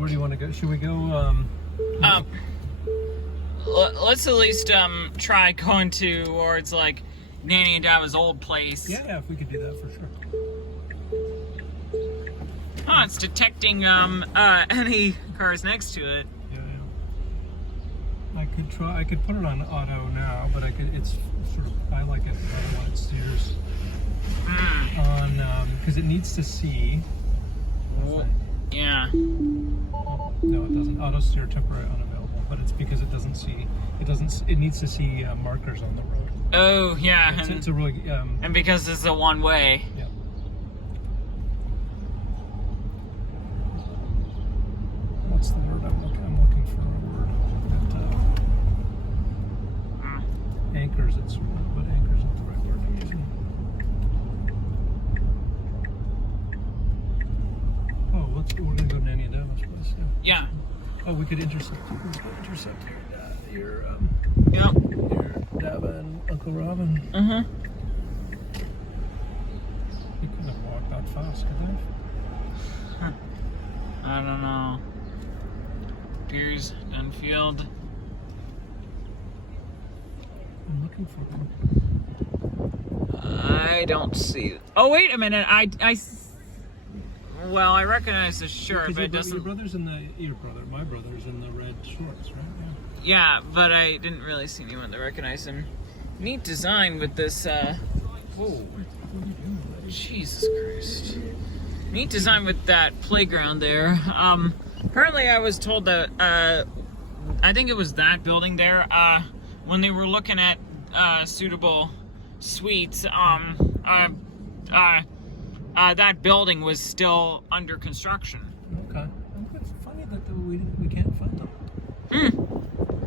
where do you want to go? Should we go? Let's at least try going towards like Nanny and Dava's old place. Yeah, if we could do that for sure. Oh, it's detecting any cars next to it. Yeah. I could try. I could put it on auto now, but I could. It's sort of. I like it when it steers on because it needs to see. Yeah. Oh, no, it doesn't. Auto steer temporary unavailable, but it's because it doesn't see. It doesn't. It needs to see markers on the road. Oh yeah, It's a really. And because it's a one way. Yeah. What's the word I'm looking for? A word that anchors. It's but anchors not the right word I'm using. Oh, we're gonna go to Nanny and Dava's place. Yeah. Oh, we could intercept. We could intercept your Yep. your Dava and Uncle Robin. Mm-hmm. They couldn't have walked that fast, could they? I don't know. Piers, Dunfield. I'm looking for them. I don't see. Oh wait a minute. Well, I recognize the shirt, but it doesn't. My brother's in the red shorts, right? Yeah, but I didn't really see anyone that recognized him. Neat design with this. Whoa. Jesus Christ. Neat design with that playground there. Apparently, I was told that. I think it was that building there. When they were looking at suitable suites, that building was still under construction. Okay. It's funny that we can't find them.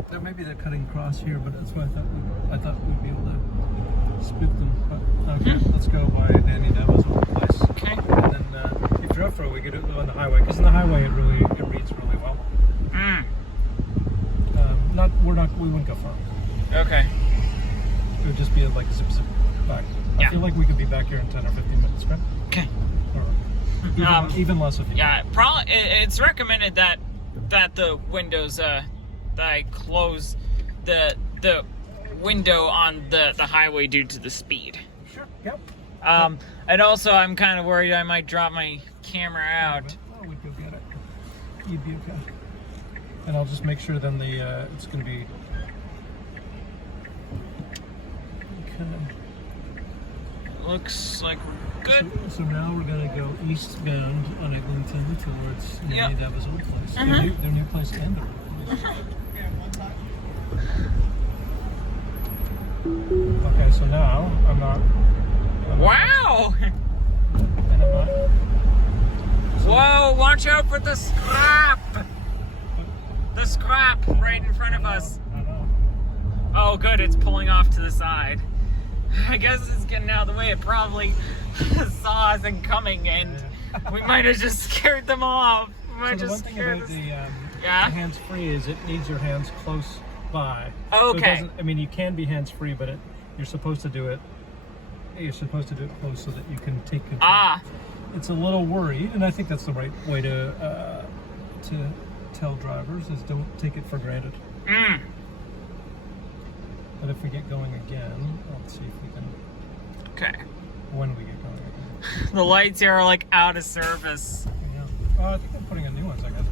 So maybe they're cutting across here, but that's why I thought we'd be able to spook them. But okay, let's go by Nanny Dava's old place. Okay. And then if you're up for it, we could do it on the highway, because in the highway it reads really well. We wouldn't go far. Okay. It would just be like zip back. I feel like we could be back here in 10 or 15 minutes, right? Okay. All right. Even less if you. Yeah, probably. It's recommended that the windows that I close the window on the highway due to the speed. Sure. Yep. And also I'm kind of worried I might drop my camera out. Oh, we'd go get it. You'd be okay. And I'll just make sure then it's going to be. Okay. Looks like we're good. So now we're going to go eastbound on Eglinton towards Nanny Dava's old place. Their new place and their old place. Okay, so now I'm not. Wow! And I'm not. Whoa, watch out for the scrap! The scrap right in front of us. I know. Oh, good, it's pulling off to the side. I guess it's getting out of the way. It probably saw us incoming, and we might have just scared them off. We might So the just one thing scare about this. the hands-free is it needs your hands close by. Okay. So you can be hands-free, but you're supposed to do it. You're supposed to do it close so that you can take control. It's a little worried, and I think that's the right way to tell drivers is don't take it for granted. But if we get going again, let's see if we can. Okay. When we get going again. The lights here are like out of service. Yeah. I think I'm putting in new ones, I guess.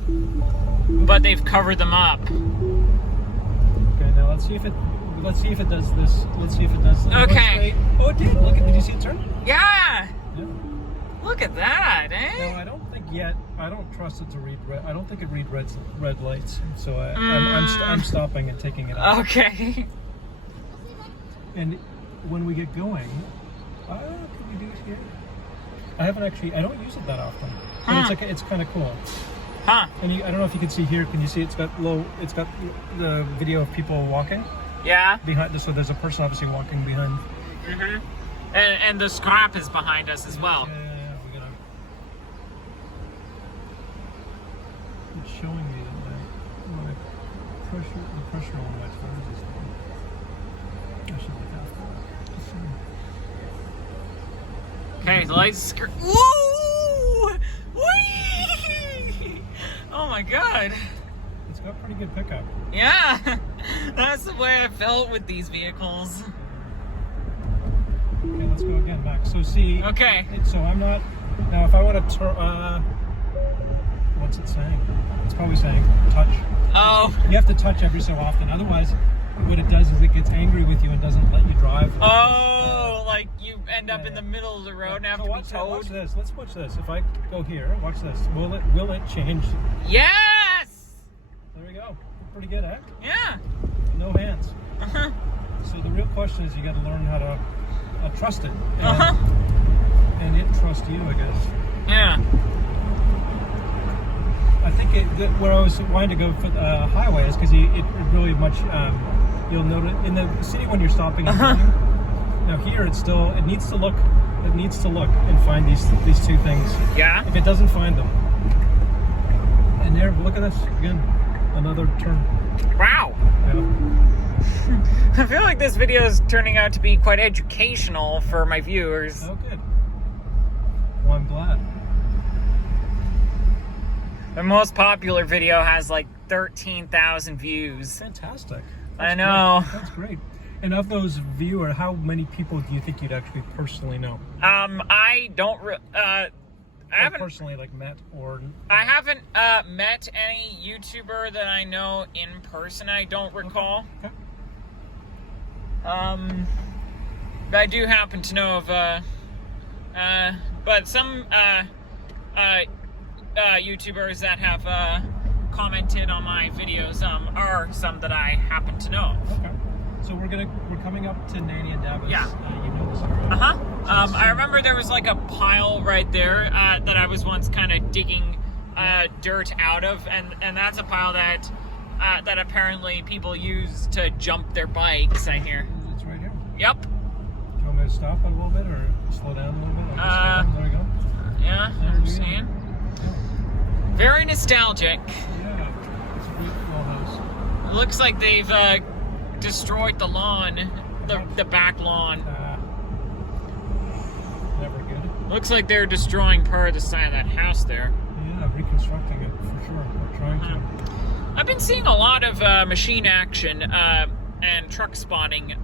But they've covered them up. Okay, now let's see if it does this. Let's see if it does. Okay. Oh, it did. Look, did you see it turn? Yeah. Yeah. Look at that, eh? No, I don't think yet. I don't trust it to read red. I don't think it reads red lights. So I'm stopping and taking it out. Okay. And when we get going, can we do it here? I don't use it that often. But it's kind of cool. Huh. And I don't know if you can see here. Can you see it's got the video of people walking Yeah. behind. So there's a person obviously walking behind. And the scrap is behind us as well. Yeah. We gotta. It's showing me that my pressure on my tires is down. I should look after that. Okay, the lights. Woo! Whee! Oh my my god. It's got pretty good pickup. Yeah, that's the way I felt with these vehicles. Okay, let's go again back. So see. Okay. So I'm not. Now, if I want to turn, what's it saying? It's probably saying touch. Oh. You have to touch every so often. Otherwise, what it does is it gets angry with you and doesn't let you drive. Oh, like you end up in the middle of the road and have So to be watch towed. this. Let's watch this. If I go here, watch this. Will it change? Yes. There we go. Pretty good, eh? Yeah. No hands. Uh-huh. So the real question is, you got to learn how to trust it. And, Uh-huh. and it trust you, I guess. Yeah. I think where I was wanting to go for the highway is because it really much. You'll notice in the city when you're stopping and turning. Now here it needs to look. It needs to look and find these two things. Yeah. If it doesn't find them, and there, look at this again. Another turn. Wow. Yeah. I feel like this video is turning out to be quite educational for my viewers. Oh, good. Well, I'm glad. The most popular video has like 13,000 views. Fantastic. I know. Great. That's great. And of those viewers, how many people do you think you'd actually personally know? I don't. I haven't personally met or. I haven't met any YouTuber that I know in person. I don't recall. Okay. But I do happen to know of but some YouTubers that have commented on my videos are some that I happen to know. Okay. So we're coming up to Nanny and Davis. Yeah. You know this area. I remember there was like a pile right there that I was once kind of digging dirt out of, and that's a pile that apparently people use to jump their bikes. I hear. It's right here. Yep. Do you want me to stop a little bit or slow down a little bit? There we go. Yeah, I understand. Very nostalgic. Yeah. It's a great little house. It looks like they've destroyed the lawn, the back lawn. Never good. Looks like they're destroying part of the side of that house there. Yeah, reconstructing it for sure. We're trying to. I've been seeing a lot of machine action and truck spotting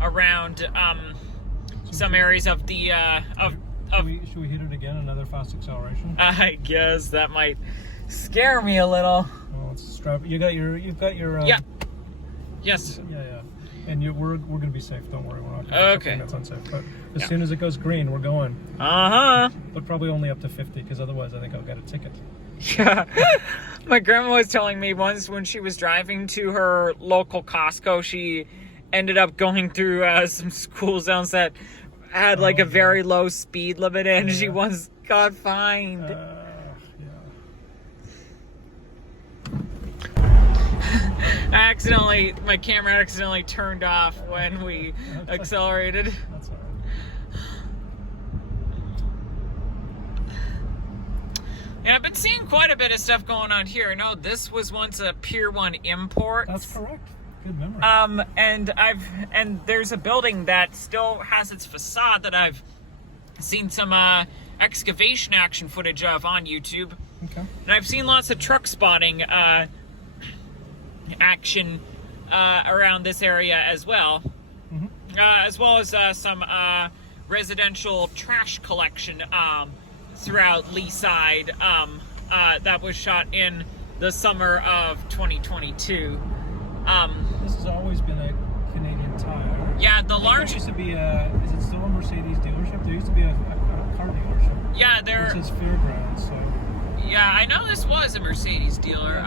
around some areas of the Should we hit it again? Another fast acceleration? I guess that might scare me a little. Well, let's strap. You've got your. Yeah. Yes. Yeah. And we're gonna be safe. Don't worry. We're not. Okay. That's unsafe. But as soon as it goes green, we're going. But probably only up to 50, because otherwise I think I'll get a ticket. Yeah. My grandma was telling me once when she was driving to her local Costco, she ended up going through some school zones that had like a very low speed limit, and she once got fined. My camera accidentally turned off when we accelerated. That's all right. Yeah, I've been seeing quite a bit of stuff going on here. I know this was once a Pier 1 import. That's correct. Good memory. And there's a building that still has its facade that I've seen some excavation action footage of on YouTube. Okay. And I've seen lots of truck spotting action around this area as well. As well as some residential trash collection throughout Leaside that was shot in the summer of 2022. This has always been a Canadian Tire. Yeah, the There large. used to be is it still a Mercedes dealership? There used to be a car dealership. Yeah, It there. says Fairgrounds, so. Yeah, I know this was a Mercedes dealer.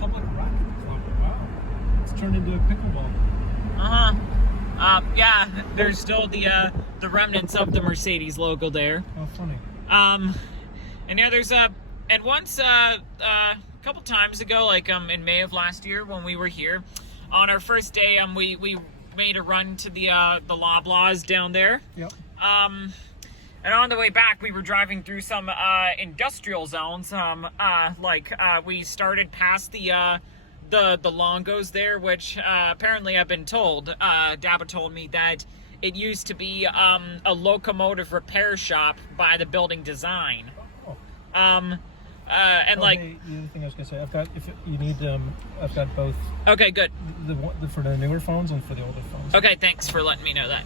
Public Racket Club. Wow. It's turned into a pickleball. Yeah, there's still the remnants of the Mercedes logo there. How funny. And yeah, there's and once a couple times ago, like in May of last year when we were here, on our first day, we made a run to the Loblaws down there. Yep. And on the way back, we were driving through some industrial zones. We started past the Longos there, which apparently I've been told. Daba told me that it used to be a locomotive repair shop by the building design. And like, hey, the other thing I was gonna say, I've got if you need, I've got both okay, good. for the newer phones and for the older phones. Okay, thanks for letting me know that.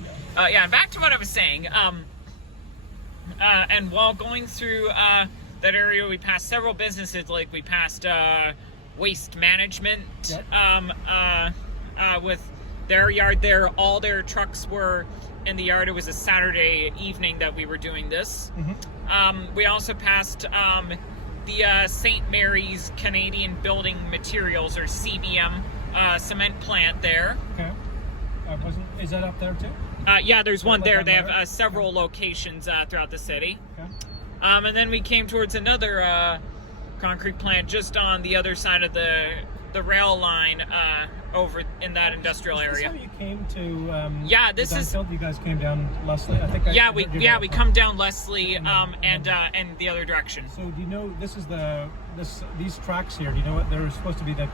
Yeah, and back to what I was saying. And while going through that area, we passed several businesses. Like we passed Waste Management with their yard there. All their trucks were in the yard. It was a Saturday evening that we were doing this. Mm-hmm. We also passed the St. Mary's Canadian Building Materials, or CBM, cement plant there. Okay. Is that up there too? Yeah, there's one Like there. on They there? have several locations throughout the city. Okay. And then we came towards another concrete plant just on the other side of the rail line over in that industrial Is this area. how you came to? Yeah, this is. Dunfield? You guys came down Leslie. I think. Yeah, I we heard you we guys- come down Leslie And and the other direction. So do you know this is these tracks here? Do you know what they're supposed to be the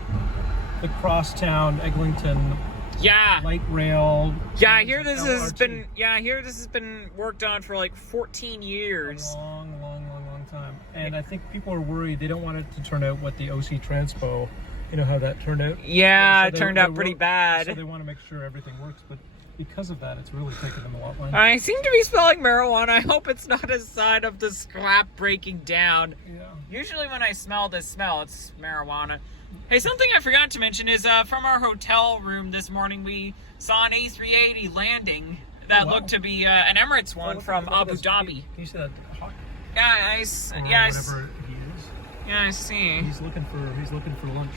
crosstown Eglinton Yeah. light rail? Yeah, I hear this has LRT? been. Yeah, I hear this has been worked on for like 14 years. A long time. And I think people are worried. They don't want it to turn out what the OC Transpo, you know how that turned out? Yeah, So it they- turned they out pretty wrote- bad. So they want to make sure everything works, but because of that, it's really taken them a lot longer. I seem to be smelling marijuana. I hope it's not a sign of the scrap breaking down. Yeah. Usually when I smell this smell, it's marijuana. Hey, something I forgot to mention is from our hotel room this morning, we saw an A380 landing that Oh, wow. looked to be an Emirates one Look from at Abu this. Dhabi. Can you see that hawk? Yeah, Or whatever he is. yeah, I see. He's looking for lunch.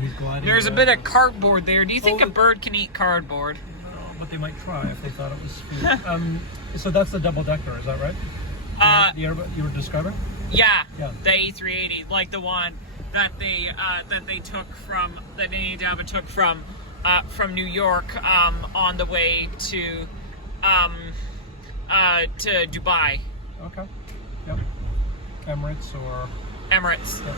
He's gliding. There's a around. bit of cardboard there. Do you think Oh, a bird can eat cardboard? No, but they might try if they thought it was food. So that's the double decker, is that right? The Airbus you were describing? Yeah, Yeah. the A380, like the one that they took from that Dava took from New York on the way to Dubai, Okay. Yep. Emirates or. Emirates. Yep.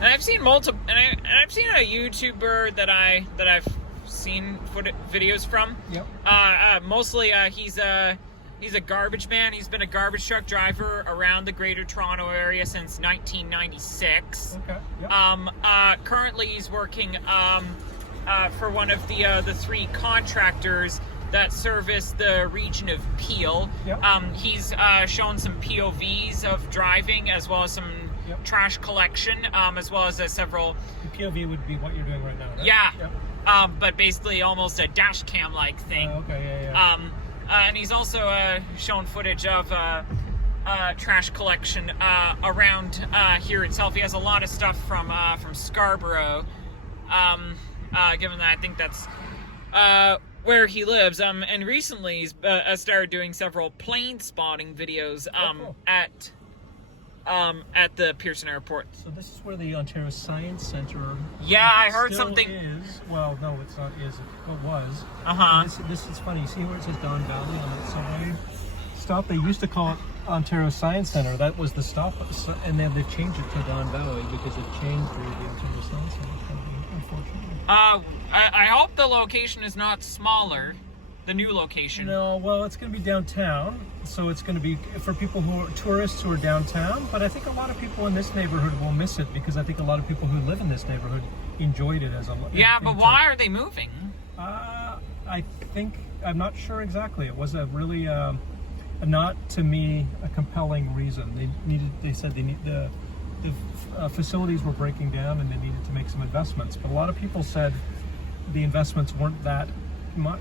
And I've seen multiple, and I've seen a YouTuber that I've seen videos from. Yep. Mostly, he's a garbage man. He's been a garbage truck driver around the Greater Toronto area since 1996. Okay. Yep. Currently, he's working for one of the three contractors that service the region of Peel. Yep. He's shown some POVs of driving, as well as some Yep. trash collection, as well as several. The POV would be what you're doing right now, right? Yeah. Yep. But basically almost a dash cam like thing. Okay. Yeah. And he's also shown footage of trash collection around here itself. He has a lot of stuff from Scarborough, given that I think that's where he lives. And recently he's started doing several plane spotting videos cool. at the Pearson Airport. So this is where the Ontario Science Centre. Yeah, I heard still something. Is well, no, it's not. Is it was? Uh-huh. This is funny. See where it says Don Valley on that subway stop? They used to call it Ontario Science Centre. That was the stop, and then they've changed it to Don Valley because it changed the Ontario Science Centre. Unfortunately. I hope the location is not smaller. The new location. No, well, it's going to be downtown, so it's going to be for people who are tourists who are downtown. But I think a lot of people in this neighborhood will miss it because I think a lot of people who live in this neighborhood enjoyed it as a. Yeah, but why are they moving? I think I'm not sure exactly. It was a really, not to me, a compelling reason. They said they need the facilities were breaking down and they needed to make some investments. But a lot of people said the investments weren't that much.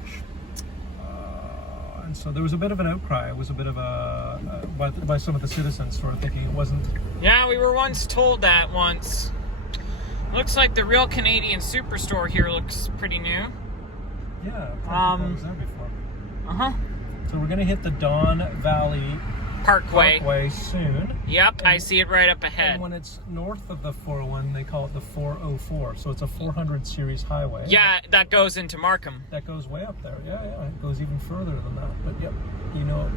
And so there was a bit of an outcry. It was a bit of by some of the citizens sort of thinking it wasn't. Yeah, we were once told that once. Looks like the Real Canadian Superstore here looks pretty new. Yeah, I was there before. Uh-huh. So we're gonna hit the Don Valley Parkway. soon. Yep, I see it right up And ahead. when it's north of the 401, they call it the 404. So it's a 400 series highway. Yeah, that goes into Markham. That goes way up there. Yeah. It goes even further than that. But yep, you know.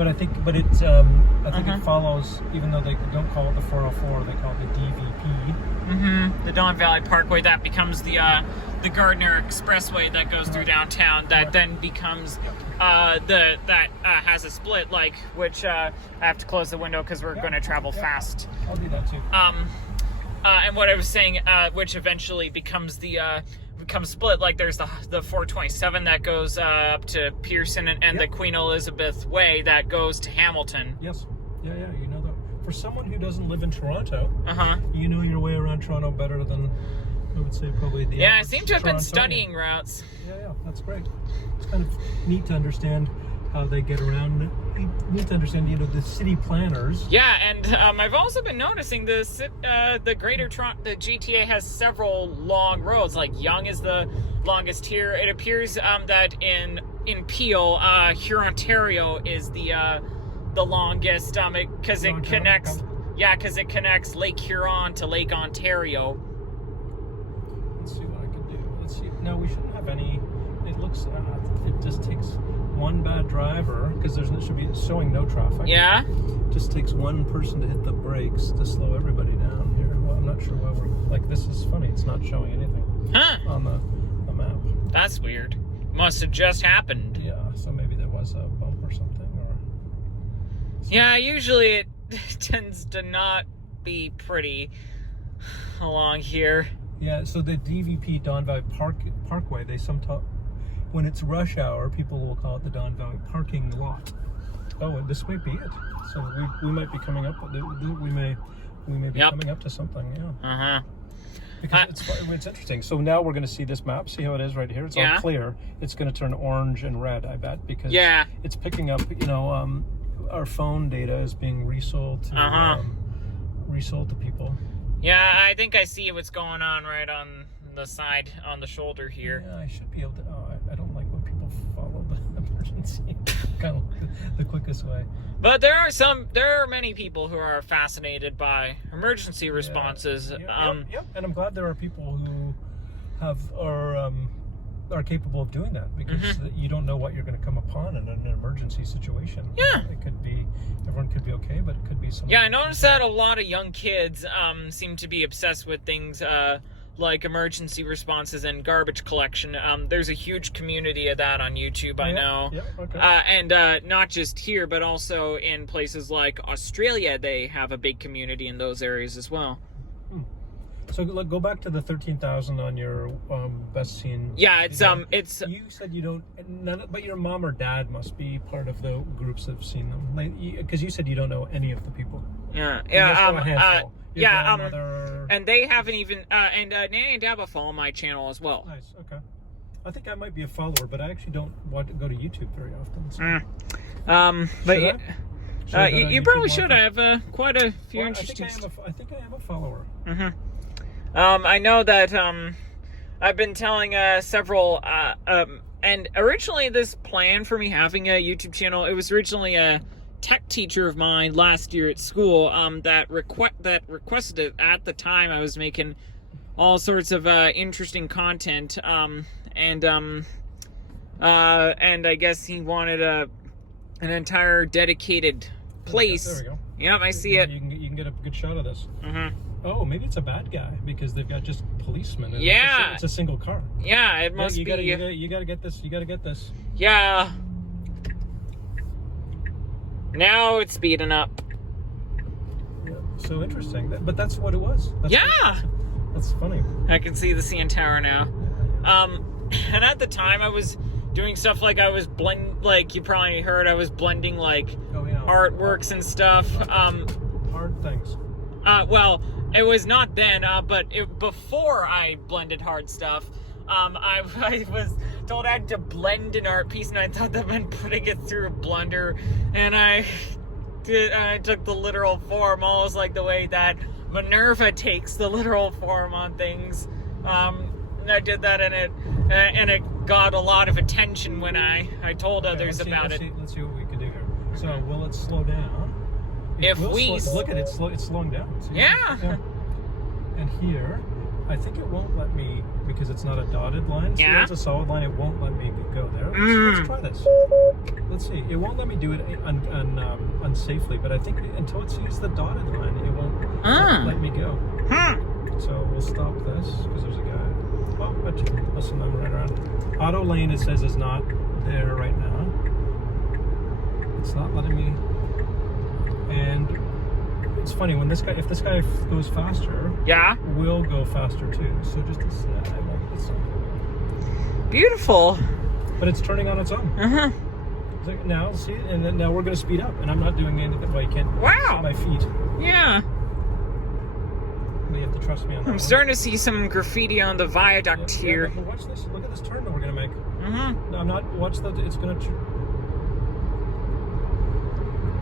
But I think it follows, even though they don't call it the 404, they call it the DVP. The Don Valley Parkway, that becomes the Gardner Expressway that goes through downtown. That then becomes has a split, which I have to close the window because we're going to travel fast. I'll do that too. And what I was saying, which eventually becomes split. Like there's the 427 that goes up to Pearson and the Queen Elizabeth Way that goes to Hamilton. Yes. Yeah. You know that. For someone who doesn't live in Toronto, you know your way around Toronto better than I would say probably the. Yeah, I seem to have been studying routes. Yeah, that's great. It's kind of neat to understand how they get around. Neat to understand, the city planners. Yeah, and I've also been noticing this. The Greater Toronto, the GTA has several long roads. Like Yonge is the longest here. It appears that in Peel, Hurontario is the longest. Because it connects. Yeah, because it connects Lake Huron to Lake Ontario. Let's see what I can do. Let's see. No, we shouldn't have any. It looks. It just takes one bad driver because it should be showing no traffic. Yeah. It just takes one person to hit the brakes to slow everybody down here. Well, I'm not sure why we're like. This is funny. It's not showing anything on the map. That's weird. Must have just happened. Yeah. So maybe there was a bump or something. Yeah. Usually it tends to not be pretty along here. Yeah, so the DVP Don Valley Parkway, they sometimes, when it's rush hour, people will call it the Don Valley parking lot. Oh, and this might be it. So we might be coming up. We may be coming up to something. Yeah. Because it's interesting. So now we're going to see this map. See how it is right here. It's all clear. It's going to turn orange and red, I bet, because it's picking up. Our phone data is being resold to people. Yeah, I think I see what's going on right on the side, on the shoulder here. Yeah, I should be able to. Oh, I don't like when people follow the emergency. Kind of the quickest way. But there are many people who are fascinated by emergency responses. Yep. And I'm glad there are people who are capable of doing that because you don't know what you're going to come upon in an emergency situation. Yeah. It could be, everyone could be okay, but it could be something. Yeah, I noticed that a lot of young kids seem to be obsessed with things like emergency responses and garbage collection. There's a huge community of that on YouTube, I know. Yeah, okay. And not just here, but also in places like Australia, they have a big community in those areas as well. So go back to the 13,000 on your best scene. Yeah, it's. You said you don't. But your mom or dad must be part of the groups that have seen them. Because you said you don't know any of the people. Yeah. And they haven't even. And Nanny and Dabba follow my channel as well. Nice. Okay. I think I might be a follower, but I actually don't want to go to YouTube very often. So. You probably should. I have quite a few interesting. I think I am a follower. I know that I've been telling several, and originally this plan for me having a YouTube channel, it was originally a tech teacher of mine last year at school that requested it. At the time, I was making all sorts of interesting content, and I guess he wanted an entire dedicated place. There we go. Yep, I see it. You can get a good shot of this. Oh, maybe it's a bad guy because they've got just policemen. Yeah, it's a single car. Yeah, it must be. You gotta get this. You gotta get this. Yeah. Now it's speeding up. Yeah, so interesting. But that's what it was. That's funny. I can see the CN Tower now. And at the time I was doing stuff like I was like you probably heard, I was blending like artworks and stuff. Hard things. Well, it was not then, but before I blended hard stuff, I was told I had to blend an art piece, and I thought that meant putting it through a blender, and I took the literal form, almost like the way that Minerva takes the literal form on things. And I did that, and it got a lot of attention when I told others about it. Let's see what we can do here. So, will it slow down? Look at it, it's slowing down. Yeah. And here, I think it won't let me because it's not a dotted line. So Yeah. it's a solid line. It won't let me go there. Let's try this. Let's see. It won't let me do it unsafely, but I think until it sees the dotted line, it won't let me go. So we'll stop this because there's a guy. Oh, listen, I'm right around. Auto lane, it says, is not there right now. It's not letting me. And it's funny when this guy, if this guy goes faster, Yeah. we'll go faster too. So just this, Beautiful. but it's turning on its own. It's like, now see, and then now we're going to speed up, and I'm not doing anything. Well, you can't. Wow. See my feet. Yeah. But you have to trust me on that. I'm starting to see some graffiti on the viaduct here. But watch this. Look at this turn that we're going to make. Mm-hmm. No, I'm not. Watch that. It's going to.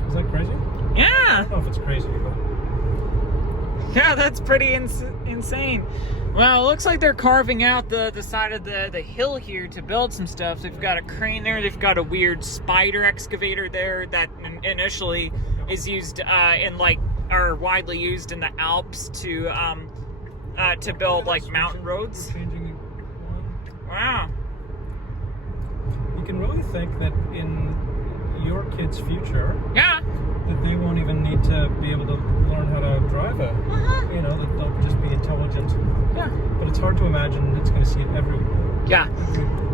Is that crazy? Yeah. I don't know if it's crazy, but. Yeah, that's pretty insane. Well, it looks like they're carving out the side of the hill here to build some stuff. They've got a crane there. They've got a weird spider excavator there that initially is used or widely used in the Alps to build like mountain roads. Changing one. Wow. You can really think that in your kids' future, Yeah. that they won't even need to be able to learn how to drive it. You know, that they'll just be intelligent. Yeah. But it's hard to imagine it's going to see it everywhere. Yeah.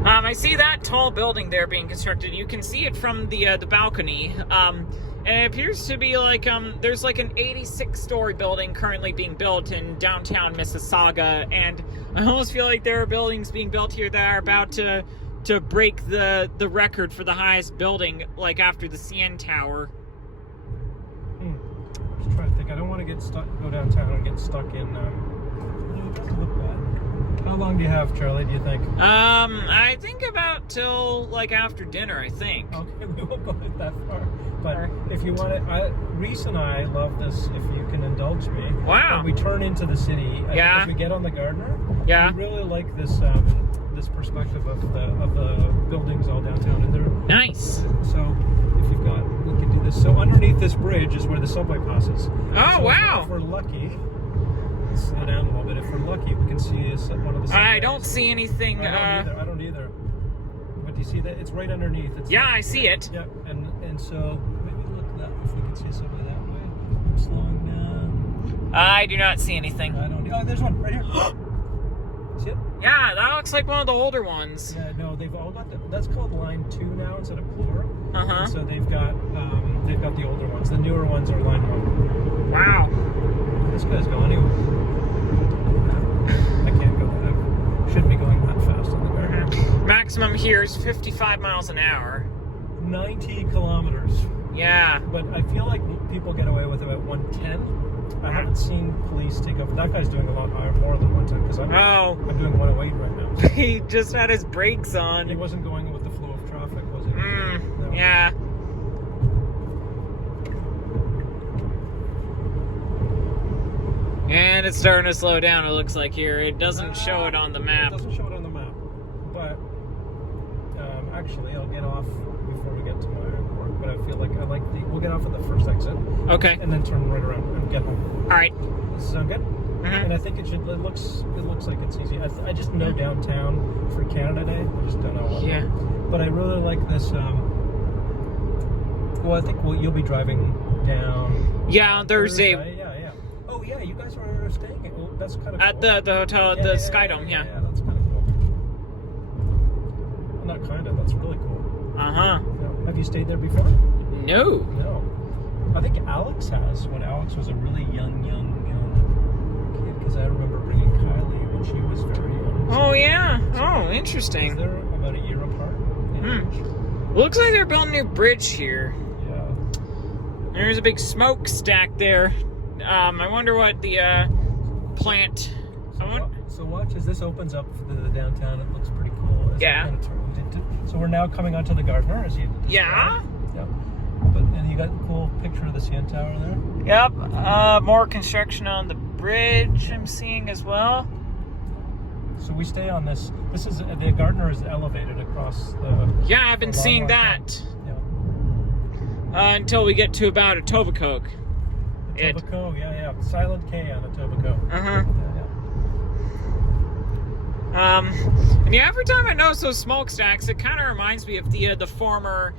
I see that tall building there being constructed. You can see it from the balcony. And it appears to be like there's like an 86-story building currently being built in downtown Mississauga, and I almost feel like there are buildings being built here that are about to break the record for the highest building, like after the CN Tower. Just trying to think. I don't want to get stuck. Go downtown and get stuck in. It doesn't look bad. How long do you have, Charlie? Do you think? I think about till like after dinner. I think. Okay, we won't go that far. But if you want to, Reese and I love this. If you can indulge me. Wow. When we turn into the city. Yeah. As we get on the Gardner. Yeah. We really like this this perspective of the buildings all downtown, and they're Nice. so. If you've got, we can do this. So underneath this bridge is where the subway passes. Oh, So wow. If we're lucky, let's slow down a little bit. If we're lucky, we can see one of the. I subways. don't see anything. I don't either. But do you see that? It's right underneath. It's Yeah, I see it. Yeah, and so maybe look that if we can see a subway that way. I'm slowing down. I do not see anything. I don't. Oh, there's one right here. See it? Yeah, that looks like one of the older ones. Yeah, no, they've all got that's called line 2 now instead of Bloor. Uh-huh. So they've got the older ones. The newer ones are line 1. Wow. This guy's going anywhere. I can't go that. Shouldn't be going that fast on the Gardner. Maximum here is 55 miles an hour. 90 kilometers. Yeah. But I feel like people get away with about 110. I haven't seen police take over. That guy's doing a lot higher, more than 110, because I'm doing 108 right now. He just had his brakes He on. wasn't going with the flow of traffic, was he? No. Yeah. And it's starting to slow down, it looks like here. It doesn't show it on the map. It doesn't show it on the map. But actually, I'll get off before we get to my work. But I feel like we'll get off at the first exit. Okay. And then turn right around and get home. All right. Does this sound good? And I think it looks like it's easy. I just know downtown for Canada Day. I just don't know what. Yeah. But I really like this. Well, I think you'll be driving down. Yeah, on Thursday. Yeah. Oh yeah, you guys are staying. Well, that's kind of At cool. the hotel at the Skydome, yeah. Yeah, that's kind of cool. Well, not kind of. That's really cool. Uh-huh. Yeah. Have you stayed there before? No. No. I think Alex has when Alex was a really young kid. Because I remember bringing Kylie when she was very young. Oh, yeah. Oh, interesting. They're about a year apart. In age. Looks like they're building a new bridge here. Yeah. There's a big smokestack there. I wonder what the plant. So watch as this opens up for the downtown. It looks pretty cool. Yeah. So we're now coming onto the Gardner, as you described. Yeah. Yep. And you got a cool picture of the CN Tower there. Yep. More construction on the bridge I'm seeing as well. So we stay on this. This is the Gardner is elevated across the. Yeah, I've been seeing that. Yeah. Until we get to about Etobicoke. Etobicoke, yeah. Silent K on Etobicoke. Uh-huh. Yeah. And yeah, every time I notice those smokestacks, it kind of reminds me of the former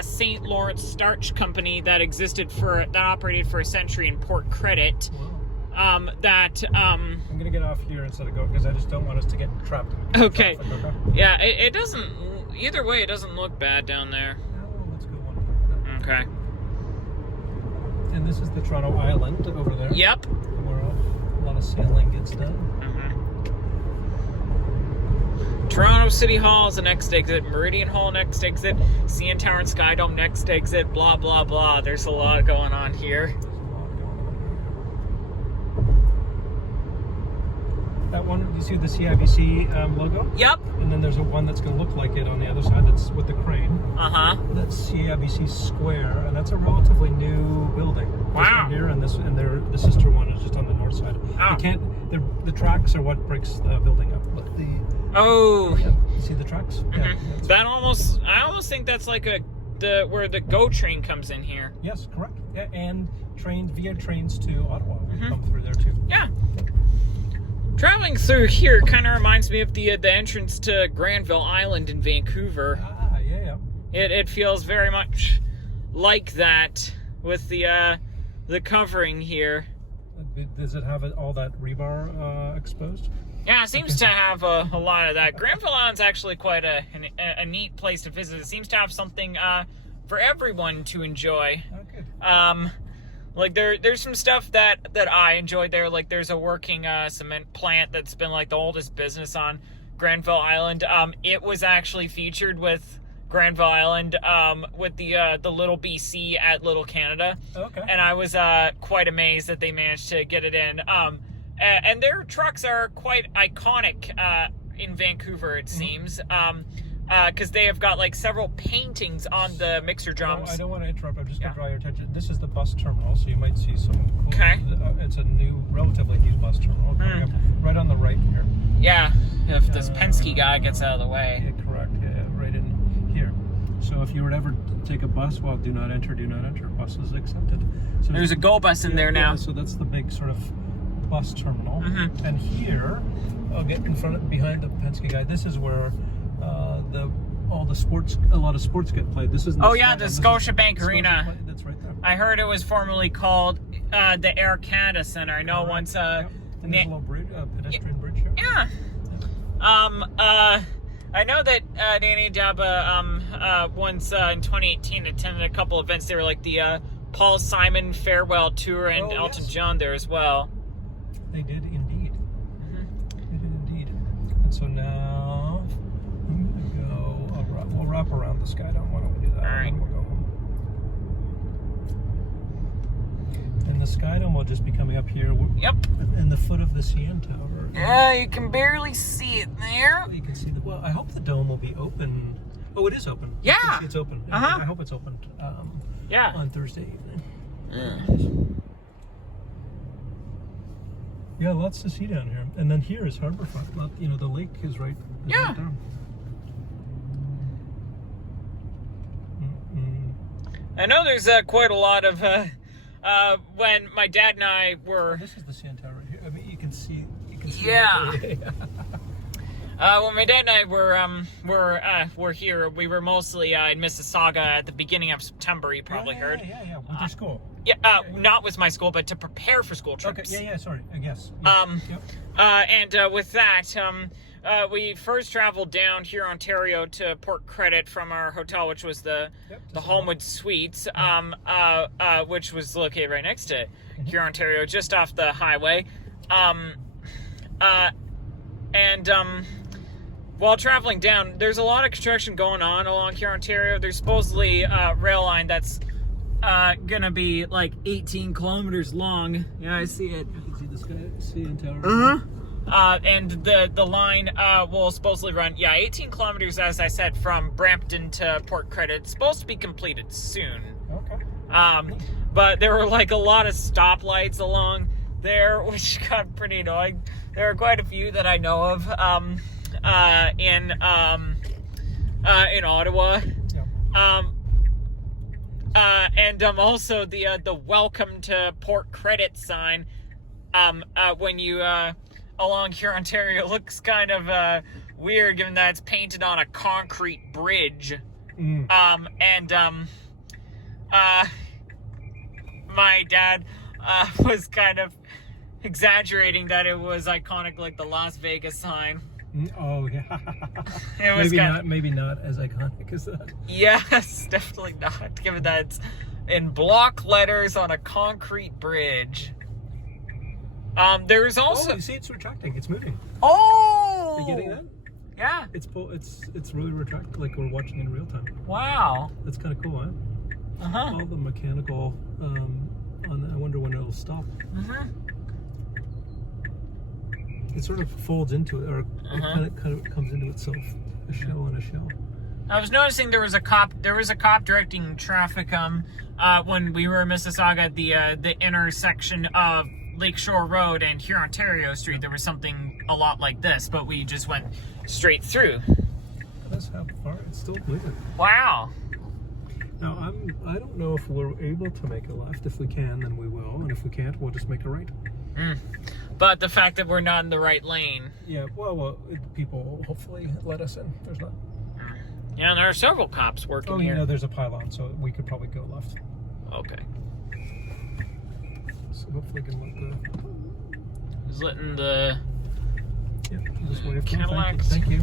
St. Lawrence Starch Company that operated for a century in Port Credit. Wow. I'm gonna get off here instead of go because I just don't want us to get trapped. Okay. Traffic, okay. Yeah, it doesn't. Either way, it doesn't look bad down there. No, let's go one. Okay. And this is the Toronto Island over there. Yep. Where a lot of sailing gets done. Toronto City Hall is the next exit. Meridian Hall next exit. CN Tower and Skydome next exit. Blah blah blah. There's a lot going on here. That one, you see the CIBC logo? Yep. And then there's one that's going to look like it on the other side. That's with the crane. That's CIBC Square, and that's a relatively new building. Wow. This one here and the sister one is just on the north side. Oh. You can't. The tracks are what breaks the building up, but the. Oh. Yeah, you see the tracks? Yeah. I almost think that's like where the GO train comes in here. Yes, correct. Yeah, and via trains to Ottawa come through there too. Yeah. Traveling through here kind of reminds me of the entrance to Granville Island in Vancouver. Ah, yeah. It feels very much like that with the covering here. Does it have all that rebar exposed? Yeah, it seems to have a lot of that. Granville Island's actually quite a neat place to visit. It seems to have something for everyone to enjoy. Oh, good. Like there's some stuff that I enjoyed there. Like there's a working cement plant that's been like the oldest business on Granville Island. It was actually featured with Granville Island with the Little BC at Little Canada. Okay. And I was quite amazed that they managed to get it in. And their trucks are quite iconic in Vancouver, it seems. Because they have got like several paintings on the mixer drums. I don't want to interrupt. I'm just going to draw your attention. This is the bus terminal, so you might see some. Okay. It's a relatively new bus terminal coming up right on the right here. Yeah, if this Penske guy gets out of the way. Yeah, correct. Yeah, right in here. So if you were to ever take a bus, well, do not enter. Bus is accepted. So There's a GO bus in there now. Yeah, so that's the big sort of bus terminal. And here, I'll get behind the Penske guy. This is where a lot of sports get played. This is the Scotiabank Arena. That's right there. I heard it was formerly called the Air Canada Center. I know once. And there's a little pedestrian bridge here. Yeah. I know that Danny Daba once in 2018 attended a couple events. They were like the Paul Simon farewell tour and Elton John there as well. They did indeed. They did indeed. And so now I'm gonna go. We'll wrap around the Skydome. Why don't we do that? All right. And we'll go home. And the Skydome will just be coming up here. Yep. In the foot of the CN Tower. Yeah, you can barely see it there. You can see well, I hope the dome will be open. Oh, it is open. Yeah. It's open. Uh-huh. I hope it's opened. Yeah. On Thursday evening. Yeah. Yeah, lots to see down here. And then here is Harbourfront. The lake is right. Right down. I know there's quite a lot of when my dad and I were. This is the CN Tower right here. I mean, you can see. Yeah. When my dad and I were here, we were mostly in Mississauga at the beginning of September. You probably heard. Yeah. With your school. Yeah, not with my school, but to prepare for school trips. Okay. Yeah. Sorry. I guess. And with that, we first traveled down here, Ontario, to Port Credit from our hotel, which was the Homewood Suites, which was located right next to here, Ontario, just off the highway. While traveling down, there's a lot of construction going on along here, Ontario. There's supposedly a rail line that's gonna be like 18 kilometers long. Yeah, I see it. You can see this guy, CN Tower. And the line will supposedly run, 18 kilometers, as I said, from Brampton to Port Credit. It's supposed to be completed soon. Okay. But there were like a lot of stoplights along there, which got pretty annoying. There are quite a few that I know of in Ottawa. And also the welcome to Port Credit sign when you along here, Ontario, looks kind of weird, given that it's painted on a concrete bridge. My dad was kind of exaggerating that it was iconic, like the Las Vegas sign. Oh yeah. It was maybe not as iconic as that. Yes, definitely not, given that it's in block letters on a concrete bridge. There's also... Oh, you see, it's retracting. It's moving. Oh! Are you getting that? Yeah. It's really retracting, like we're watching in real time. Wow. That's kind of cool, huh? Uh-huh. All the mechanical on that. I wonder when it'll stop. Uh-huh. It sort of folds into it, or it kind of comes into itself. A shell on a shell. I was noticing there was a cop directing traffic when we were in Mississauga at the intersection of Lakeshore Road and Hurontario Street. There was something a lot like this, but we just went straight through. That's how far it's still moving. Wow. Now I don't know if we're able to make a left. If we can, then we will, and if we can't, we'll just make a right. But the fact that we're not in the right lane. Yeah. Well, people will hopefully let us in. There's not. Yeah, there are several cops working Oh, here. you know, there's a pylon, so we could probably go left. Okay. So hopefully we can let He's letting the just wave. Cadillacs. Thank you.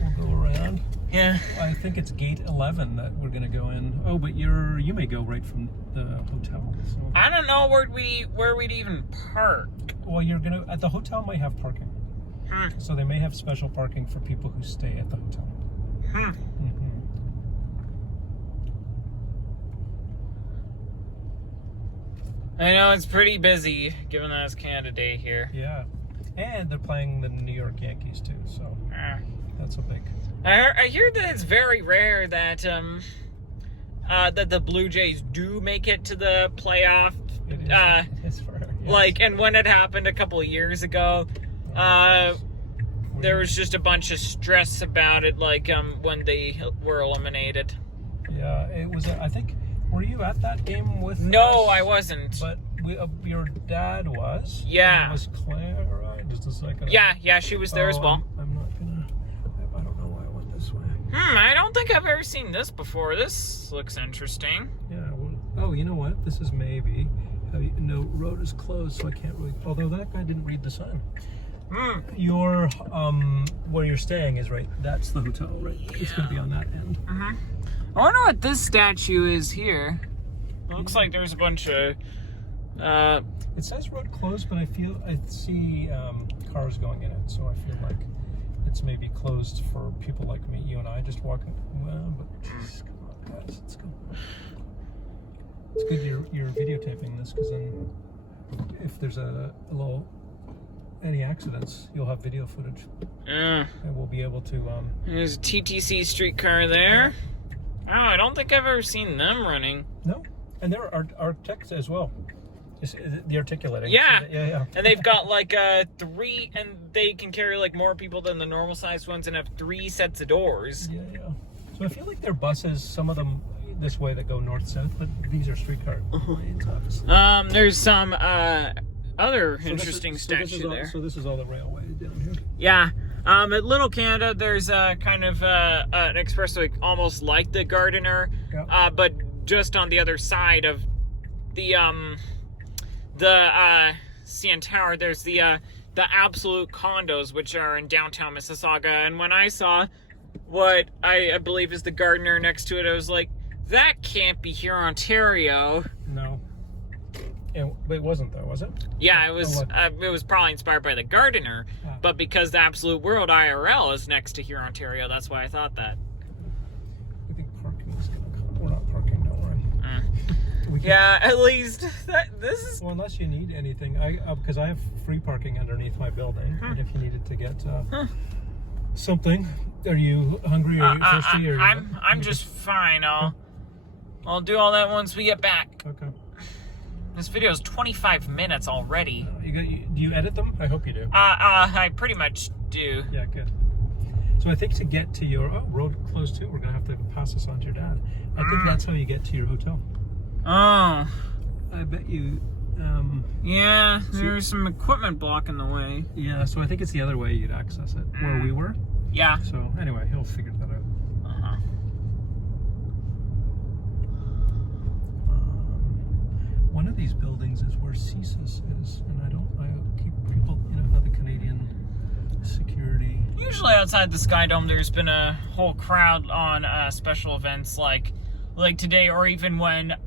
We'll go around. Yeah. I think it's gate 11 that we're gonna go in. Oh, but you may go right from the hotel. So. I don't know where we'd even park. Well, at the hotel might have parking. So they may have special parking for people who stay at the hotel. I know it's pretty busy, given that it's Canada Day here. Yeah, and they're playing the New York Yankees too, so that's a big. I hear that it's very rare that that the Blue Jays do make it to the playoff. It is rare. Yes. Like, and when it happened a couple of years ago, there was just a bunch of stress about it, like when they were eliminated. Yeah, it was. I think. Were you at that game with? No, us? I wasn't. But your dad was. Yeah. Was Claire right? Just a second. Yeah, she was there as well. I'm not gonna. I don't know why I went this way. I don't think I've ever seen this before. This looks interesting. Yeah. Well, you know what? This is maybe. No, road is closed, so I can't really. Although that guy didn't read the sign. Your where you're staying is right. That's the hotel, right? Yeah. It's gonna be on that end. I wonder what this statue is here. It looks like there's a bunch of. It says road closed, but I see cars going in it, so I feel like it's maybe closed for people like me, you and I, just walking. Well, but geez, come on, guys, let's go. It's good you're videotaping this, because then if there's any accidents, you'll have video footage. And we'll be able to. There's a TTC streetcar there. Oh, I don't think I've ever seen them running. No, and there are architects as well. The articulating. Yeah. So yeah. And they've got like 3, and they can carry like more people than the normal sized ones, and have 3 sets of doors. Yeah. So I feel like they're buses. Some of them this way that go north-south, but these are streetcar lanes, obviously. There's some other interesting statue there. So this is all the railway down here. Yeah. At Little Canada, there's kind of an expressway almost like the Gardiner, but just on the other side of the CN Tower. There's the Absolute condos, which are in downtown Mississauga. And when I saw what I believe is the Gardiner next to it, I was like, that can't be here, Ontario. No. But it wasn't though, was it? Yeah, it was. It was probably inspired by the Gardiner, but because the Absolute World IRL is next to here, Ontario, that's why I thought that. I think parking is gonna come. We're not parking, don't worry. Yeah, at least this is. Well, unless you need anything, because I have free parking underneath my building, and if you needed to get something, are you hungry or thirsty? I'm just fine. I'll do all that once we get back. Okay. This video is 25 minutes already. Do you edit them? I hope you do. I pretty much do. Yeah, good. So I think to get to your road closed too, we're gonna have to pass this on to your dad. I think that's how you get to your hotel. Oh. I bet you Yeah, there's some equipment blocking the way. Yeah, so I think it's the other way you'd access it, where we were. Yeah. So anyway, he'll figure that out. Uh-huh. One of these buildings is where CSIS is, and I keep people, you know, how the Canadian security. Usually outside the Sky Dome, there's been a whole crowd on special events like today, or even when There's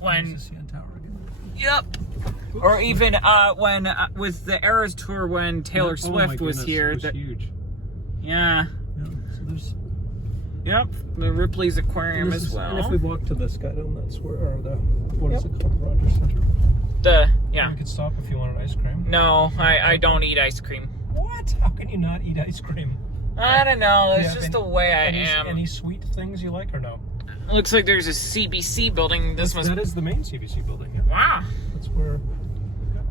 the CN Tower again. Yep. Or even when with the Eras tour when Taylor Oh Swift my was goodness, here. it was huge. Yeah. Yeah, so there's. Yep. The Ripley's Aquarium as And if well. we walk to the Sky Dome, that's where, or the, what is it called, Rogers Center. Yeah. You could stop if you wanted ice cream. No, I don't eat ice cream. What? How can you not eat ice cream? I don't know. That's Yeah, just the way I am. Any sweet things you like or no? Looks like there's a CBC building. This must. That is the main CBC building. Yeah. Wow. That's where. Yeah.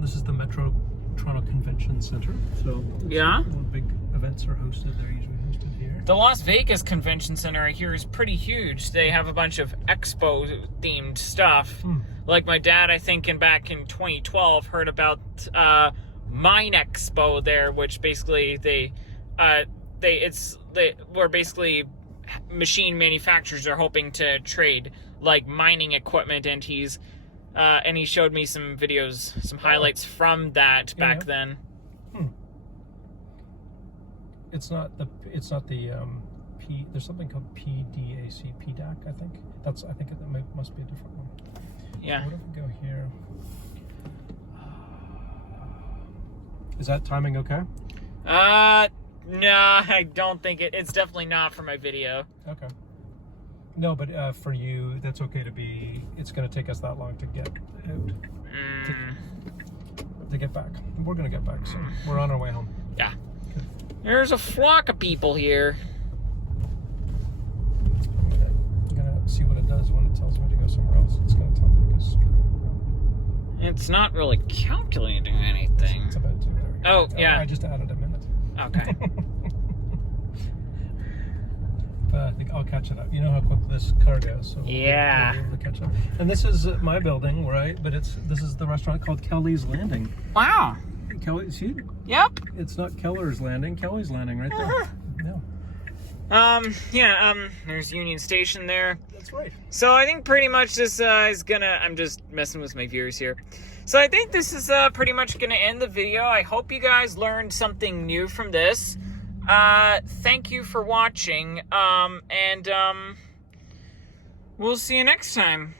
This is the Metro Toronto Convention Center. So Yeah. when big events are hosted, they're usually hosted here. The Las Vegas Convention Center I hear is pretty huge. They have a bunch of expo themed stuff. Like my dad, I think, back in 2012, heard about Mine Expo there, which basically where basically machine manufacturers are hoping to trade like mining equipment, and he showed me some videos, some highlights from that back then. It's not the P. There's something called PDAC, PDAC. I think it must be a different one. Yeah. So what if we go here? Is that timing okay? No, I don't think it's definitely not for my video. Okay. No, but for you, that's okay to be. It's going to take us that long to get out. To get back. We're going to get back soon. We're on our way home. Yeah. There's a flock of people here. I'm gonna see what it does when it tells me to go somewhere else. It's going to tell me to go straight around. It's not really calculating anything. It's about to. There we go. Oh, yeah. I just added a minute. Okay. But I think I'll catch it up. You know how quick this car goes, so Yeah. we'll be able to catch up. And this is my building, right? But this is the restaurant called Kelly's Landing. Wow. Kelly, see? Yep. It's not Keller's Landing. Kelly's Landing, right there. Yeah. There's Union Station there. That's right. So I think pretty much this is gonna, I'm just messing with my viewers here. So I think this is pretty much gonna end the video. I hope you guys learned something new from this. Thank you for watching, and we'll see you next time.